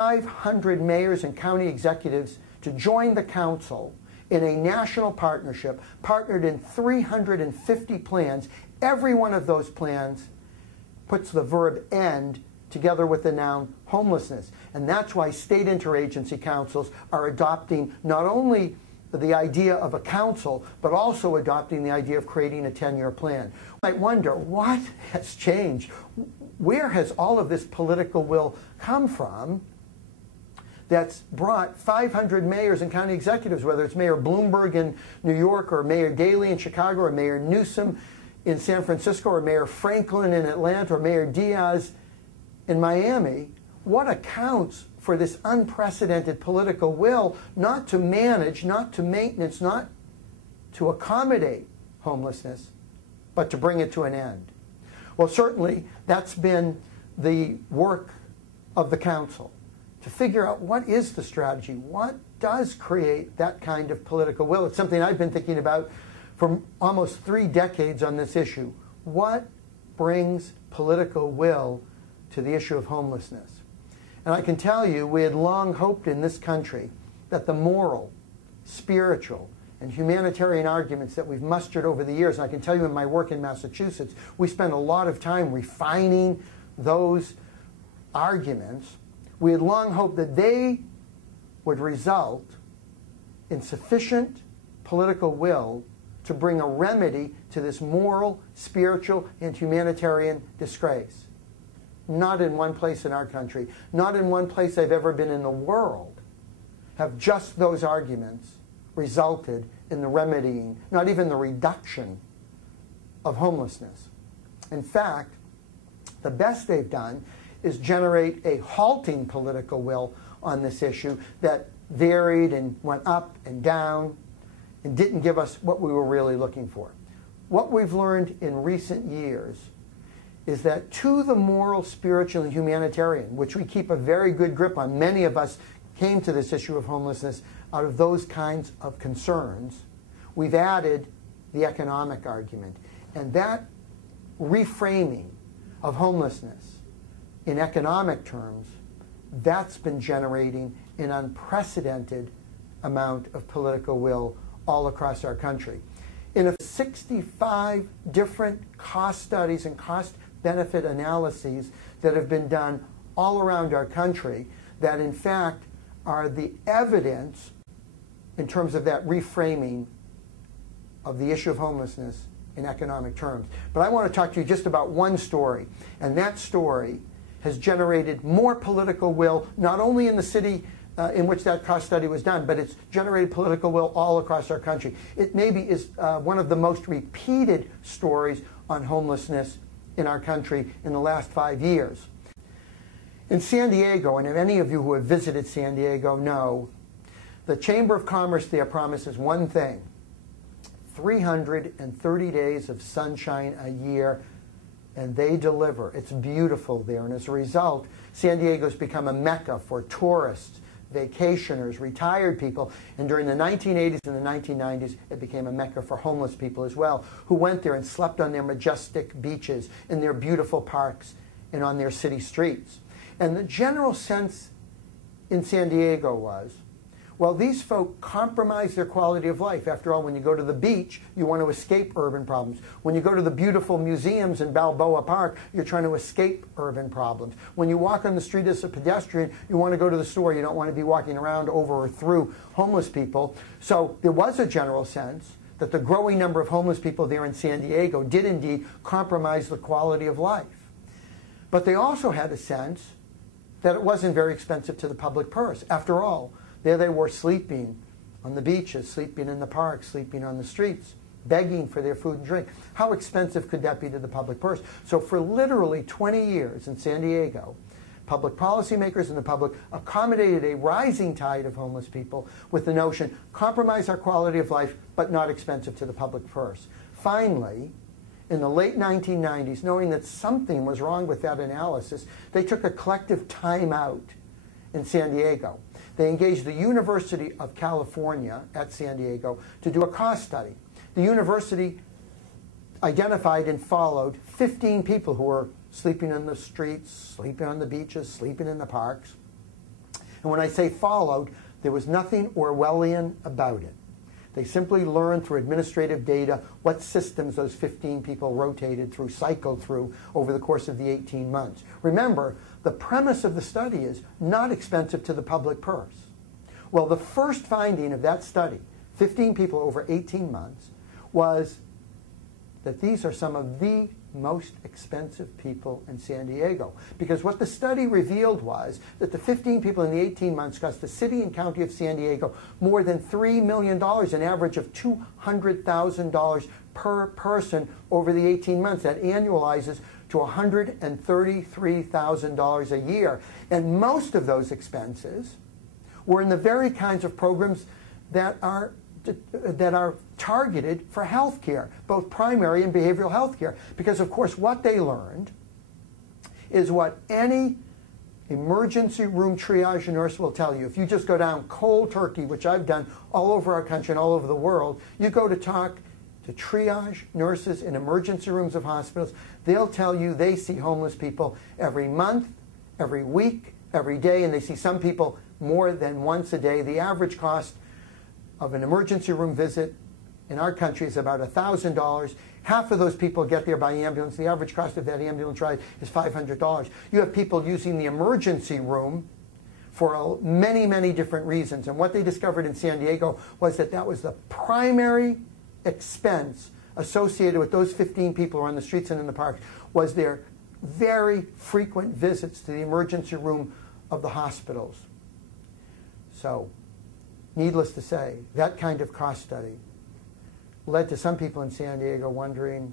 500 mayors and county executives to join the council in a national partnership, partnered in 350 plans. Every one of those plans puts the verb end together with the noun homelessness. And that's why state interagency councils are adopting not only the idea of a council, but also adopting the idea of creating a 10-year plan. You might wonder, what has changed? Where has all of this political will come from that's brought 500 mayors and county executives, whether it's Mayor Bloomberg in New York, or Mayor Daley in Chicago, or Mayor Newsom in San Francisco, or Mayor Franklin in Atlanta, or Mayor Diaz in Miami? What accounts for this unprecedented political will not to manage, not to maintenance, not to accommodate homelessness, but to bring it to an end? Well, certainly that's been the work of the council, to figure out what is the strategy, what does create that kind of political will. It's something I've been thinking about for almost 3 decades on this issue. What brings political will to the issue of homelessness? And I can tell you, we had long hoped in this country that the moral, spiritual, and humanitarian arguments that we've mustered over the years, and I can tell you in my work in Massachusetts, we spent a lot of time refining those arguments. We had long hoped that they would result in sufficient political will to bring a remedy to this moral, spiritual, and humanitarian disgrace. Not in one place in our country, not in one place I've ever been in the world, have just those arguments resulted in the remedying, not even the reduction, of homelessness. In fact, the best they've done is generate a halting political will on this issue that varied and went up and down and didn't give us what we were really looking for. What we've learned in recent years is that to the moral, spiritual, and humanitarian, which we keep a very good grip on, many of us came to this issue of homelessness out of those kinds of concerns, we've added the economic argument. And that reframing of homelessness in economic terms, that's been generating an unprecedented amount of political will all across our country. In 65 different cost studies and cost-benefit analyses that have been done all around our country, that in fact are the evidence in terms of that reframing of the issue of homelessness in economic terms. But I want to talk to you just about one story, and that story has generated more political will, not only in the city in which that cost study was done, but it's generated political will all across our country. It maybe is one of the most repeated stories on homelessness in our country in the last 5 years. In San Diego, and if any of you who have visited San Diego know, the Chamber of Commerce there promises one thing: 330 days of sunshine a year, and they deliver. It's beautiful there, and as a result, San Diego's become a mecca for tourists, vacationers, retired people, and during the 1980s and the 1990s, it became a mecca for homeless people as well, who went there and slept on their majestic beaches, in their beautiful parks, and on their city streets. And the general sense in San Diego was, well, these folk compromise their quality of life. After all, when you go to the beach, you want to escape urban problems. When you go to the beautiful museums in Balboa Park, you're trying to escape urban problems. When you walk on the street as a pedestrian, you want to go to the store. You don't want to be walking around over or through homeless people. So there was a general sense that the growing number of homeless people there in San Diego did indeed compromise the quality of life. But they also had a sense that it wasn't very expensive to the public purse. After all, there they were sleeping on the beaches, sleeping in the parks, sleeping on the streets, begging for their food and drink. How expensive could that be to the public purse? So for literally 20 years in San Diego, public policymakers and the public accommodated a rising tide of homeless people with the notion, compromise our quality of life, but not expensive to the public purse. Finally, in the late 1990s, knowing that something was wrong with that analysis, they took a collective timeout in San Diego. They engaged the University of California at San Diego to do a cost study. The university identified and followed 15 people who were sleeping in the streets, sleeping on the beaches, sleeping in the parks. And when I say followed, there was nothing Orwellian about it. They simply learned through administrative data what systems those 15 people rotated through, cycled through over the course of the 18 months. Remember, the premise of the study is not expensive to the public purse. Well, the first finding of that study, 15 people over 18 months, was that these are some of the most expensive people in San Diego. Because what the study revealed was that the 15 people in the 18 months cost the city and county of San Diego more than $3 million, an average of $200,000 per person over the 18 months. That annualizes to $133,000 a year. And most of those expenses were in the very kinds of programs that are targeted for health care, both primary and behavioral health care. Because, of course, what they learned is what any emergency room triage nurse will tell you. If you just go down cold turkey, which I've done all over our country and all over the world, you go to talk to triage nurses in emergency rooms of hospitals, they'll tell you they see homeless people every month, every week, every day, and they see some people more than once a day. The average cost of an emergency room visit in our country is about $1,000. Half of those people get there by ambulance. The average cost of that ambulance ride is $500. You have people using the emergency room for many, many different reasons. And what they discovered in San Diego was that that was the primary expense associated with those 15 people who are on the streets and in the parks, was their very frequent visits to the emergency room of the hospitals. So, needless to say, that kind of cost study led to some people in San Diego wondering,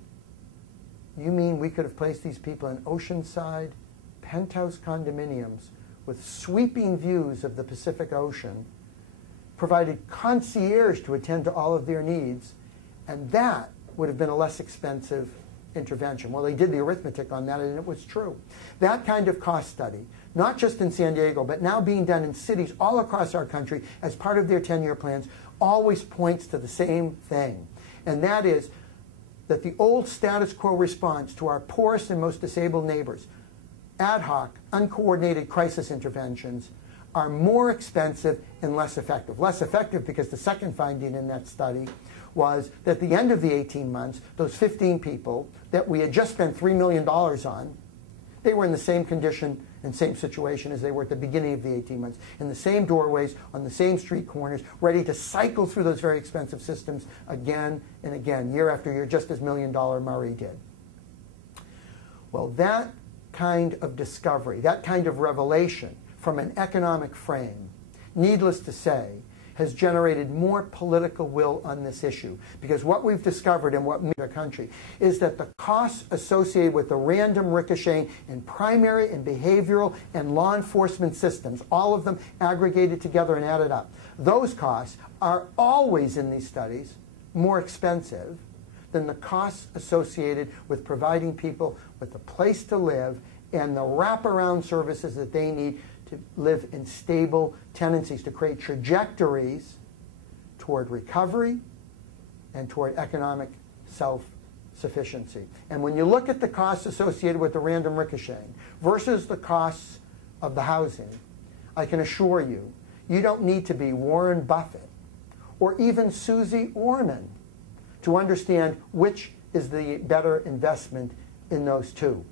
you mean we could have placed these people in oceanside penthouse condominiums with sweeping views of the Pacific Ocean, provided concierge to attend to all of their needs, and that would have been a less expensive intervention? Well, they did the arithmetic on that, and it was true. That kind of cost study, not just in San Diego, but now being done in cities all across our country as part of their 10-year plans, always points to the same thing. And that is that the old status quo response to our poorest and most disabled neighbors, ad hoc, uncoordinated crisis interventions, are more expensive and less effective. Less effective because the second finding in that study was that at the end of the 18 months, those 15 people that we had just spent $3 million on, they were in the same condition and same situation as they were at the beginning of the 18 months, in the same doorways, on the same street corners, ready to cycle through those very expensive systems again and again, year after year, just as $1 Million Murray did. Well, that kind of discovery, that kind of revelation from an economic frame, needless to say, has generated more political will on this issue. Because what we've discovered and what we in our country is that the costs associated with the random ricocheting in primary and behavioral and law enforcement systems, all of them aggregated together and added up, those costs are always in these studies more expensive than the costs associated with providing people with a place to live and the wraparound services that they need to live in stable tenancies, to create trajectories toward recovery and toward economic self-sufficiency. And when you look at the costs associated with the random ricocheting versus the costs of the housing, I can assure you, you don't need to be Warren Buffett or even Susie Orman to understand which is the better investment in those two.